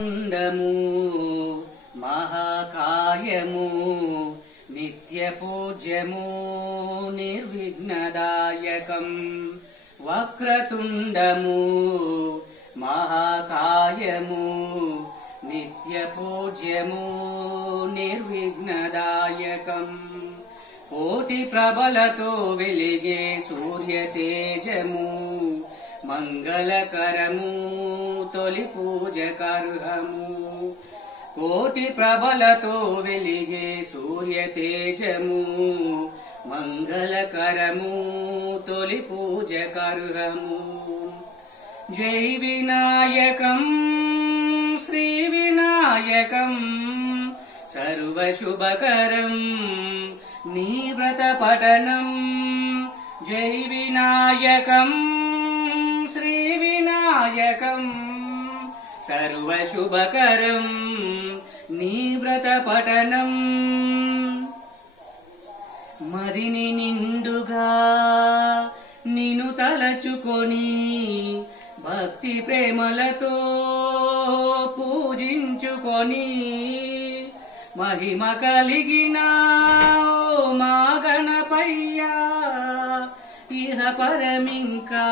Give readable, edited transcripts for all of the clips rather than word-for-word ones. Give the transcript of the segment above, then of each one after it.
ండము మహాకాయము నిత్య పూజ్యము నిర్విఘ్నదాయకం వక్రతుండము మహాకాయము నిత్య పూజ్యము నిర్విఘ్నదాయకం కోటి ప్రభలతో వెలిగే సూర్య తేజము మంగళకరము తొలి పూజకర్హము కోటి ప్రభలతో వెలిగే సూర్య తేజము మంగళకరము తొలి పూజకర్హము జై వినాయకం శ్రీ వినాయకం సర్వశుభకరం నీ వ్రత పఠనం జై వినాయకం శ్రీ వినాయకం సర్వశుభకరం నీ వ్రత పఠనం మదిని నిండుగా నిను తలచుకొని భక్తి ప్రేమలతో పూజించుకొని మహిమ కలిగిన ఓ మా గణపయ్యా ఇహ పరమింకా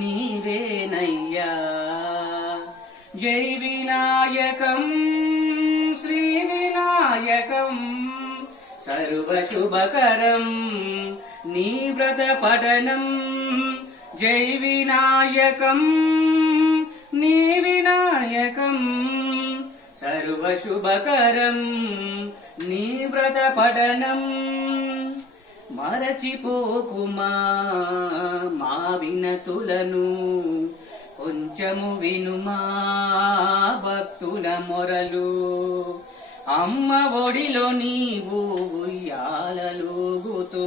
నీవేనయ్యా జై వినాయకం శ్రీ వినాయకం సర్వశుభకరం నీ వ్రత పఠనం జై వినాయకం నీ వినాయకం సర్వశుభకరం నీ వ్రత పఠనం మరచిపోకుమా మా వినతులను కొంచెము వినుమా భక్తుల మొరలు అమ్మ ఒడిలో నీవు ఉయ్యాలలోగుతో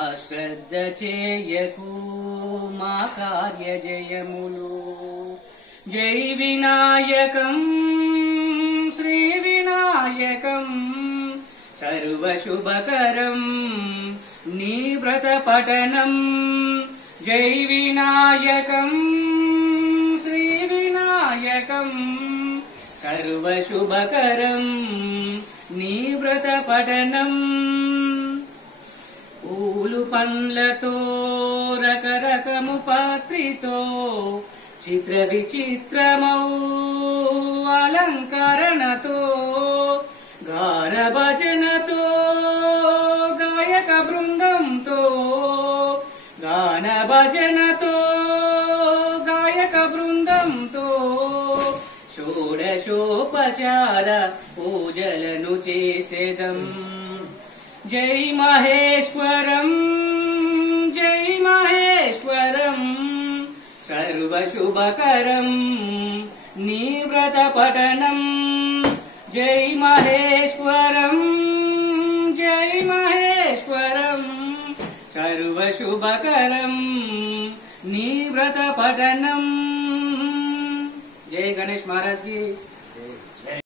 అశ్రద్ధ చేయకు మా కార్యజయములు జై వినాయకం శ్రీ వినాయకం సర్వశుభకరం నీ వ్రత పఠనం జై వినాయకం శ్రీ వినాయకం సర్వశుభకరం నీ వ్రత పఠనం పూలు పండ్లతో రకరకము పత్రితో చిత్ర విచిత్రమౌ అలంకరణతో గాన భజనతో గాయక బృందంతో గాన భజనతో గాయక బృందంతో షోడశోపచార పూజలను చేసేదం జై మహేశ్వరం జై మహేశ్వరం సర్వశుభకరం నీ వ్రత పఠనం జై మహేశ్వరం జై మహేశ్వరం సర్వశుభకరం నీ వ్రత పఠనం జై గణేష్ महाराज की।